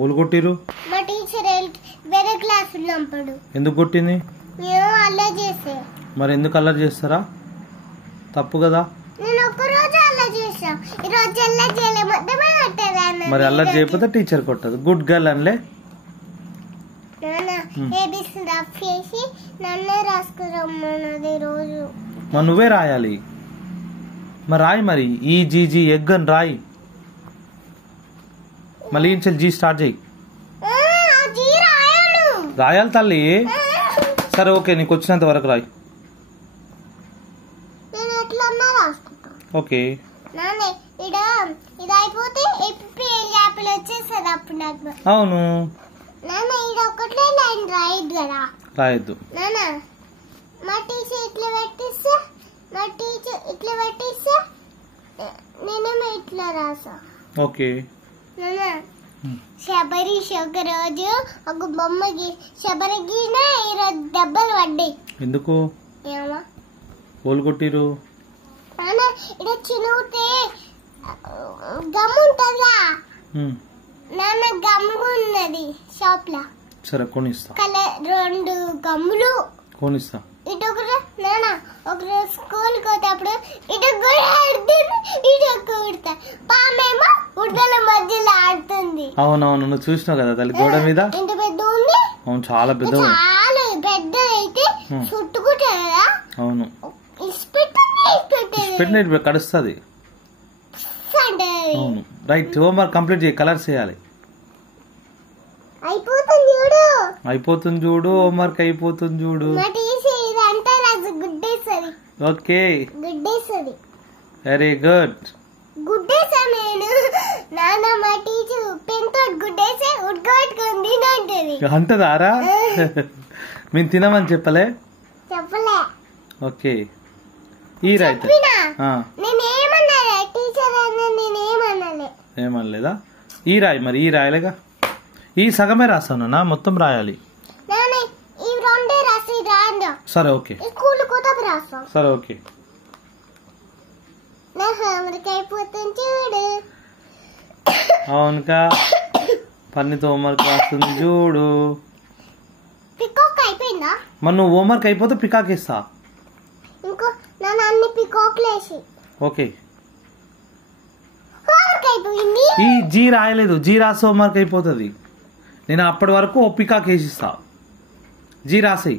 ఓలు కొట్టిరు మా టీచర్ వేరే క్లాస్ ఉన్నప్పుడు. ఎందుకు కొట్టింది? నేను అల్లరి చేసే. మరి ఎందుకు అల్లరి చేస్తారా? తప్పు కదా. నేను ఒక రోజు అల్లరి చేసా, ఈ రోజు అల్లరి చేయలే, మొత్తమే కొట్టేదాన్ని. మరి అల్లరి చేయకపోతే టీచర్ కొట్టదు. గుడ్ గర్ల్ అనలే. నాన్న ఏబిసి రఫ్ చేసి నన్నే రాసుకురమ్మన్నది రోజు. మరి నువ్వే రాయాలి. మరి రాయి, మరి ఈ జీ ఎగ్ అని రాయి. మళ్ళీ ఇంచెల్ జీ స్టార్ట్ చేయి. రాయాలి తల్లి. సరే ఓకే, నీకు వచ్చినంత వరకు రాయి. ఓకే అవును. రాయద్దు. మా టీచర్ ఇట్లా పెట్టిస్తే నేనేమో ఇట్లా రాసా. ఓకే. శబరి ఒక రోజు ఒక బొమ్మ శబరి గీన ఈరోజు దెబ్బలు పడ్డాయి. ఎందుకు? ఏమో ఓలు కొట్టిరు. ఇక్కడ చినుగుతే గమ్ము ఉంటదిగా, నాన్న గమ్ము ఉన్నది షాప్ లా. సరే కొనిస్తా. కలర్ 2 గమ్ములు కొనిస్తా. ఇటు నాన్న ఒక స్కూల్ పోతేప్పుడు ఇటు కూడా ఆడుతుంది, ఇటు కుడతా. పామేమో ఉడతల మధ్యలో ఆడుతుంది. అవునవును, నువ్వు చూసినావు కదా తల్లి గోడ మీద. ఎంత పెద్ద ఉంది. అవును, చాలా పెద్ద. చాలా పెద్ద అయితే చుట్టుకుంటా కదా. అవును, కడుస్తుంది. అవును రైట్. హోంవర్క్ కంప్లీట్ చేయి. కలర్స్ చేయాలి. అయిపోతుంది చూడు. హోంవర్క్ అయిపోతుంది చూడు. Okay very good. అంటదారా? మేము తినమని చెప్పలే. ఓకే ఈ రైట్. ఏమనలేదా? ఈ రాయి. మరి ఈ రాయలేగా. ఈ సగమే రాస్తాను నా, మొత్తం రాయాలి. సరే ఓకే. సరే ఓకే. అవునుకా, పన్నితో హోంవర్క్ రాస్తుంది చూడు. మరి నువ్వు హోంవర్క్ అయిపోతే పికాక్ ఇస్తా. ఓకే. ఈ జీ రాయలేదు. జీ రాస్తే హోంవర్క్ అయిపోతుంది. నేను అప్పటి వరకు పికాక్ వేసిస్తా. జీ రాసేయి.